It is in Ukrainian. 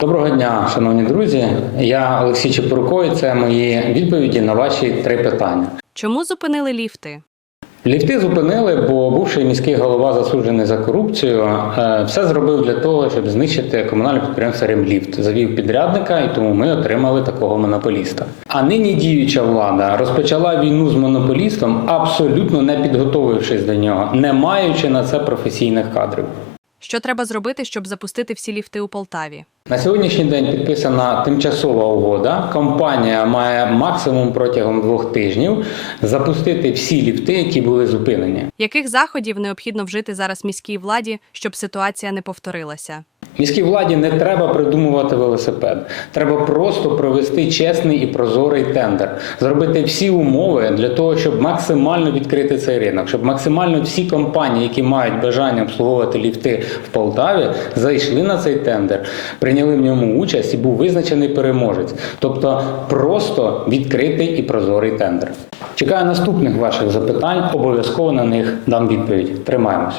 Доброго дня, шановні друзі. Я Олексій Чепурко, і це мої відповіді на ваші три питання. Чому зупинили ліфти? Ліфти зупинили, бо бувший міський голова засуджений за корупцію, е, все зробив для того, щоб знищити комунальне підприємство Ремліфт. Завів підрядника, і тому ми отримали такого монополіста. А нині діюча влада розпочала війну з монополістом, абсолютно не підготовившись до нього, не маючи на це професійних кадрів. Що треба зробити, щоб запустити всі ліфти у Полтаві? На сьогоднішній день підписана тимчасова угода. Компанія має максимум протягом двох тижнів запустити всі ліфти, які були зупинені. Яких заходів необхідно вжити зараз міській владі, щоб ситуація не повторилася? Міській владі не треба придумувати велосипед. Треба просто провести чесний і прозорий тендер, зробити всі умови для того, щоб максимально відкрити цей ринок, щоб максимально всі компанії, які мають бажання обслуговувати ліфти в Полтаві, зайшли на цей тендер, прийняли в ньому участь і був визначений переможець. Тобто просто відкритий і прозорий тендер. Чекаю наступних ваших запитань. Обов'язково на них дам відповідь. Тримаємося.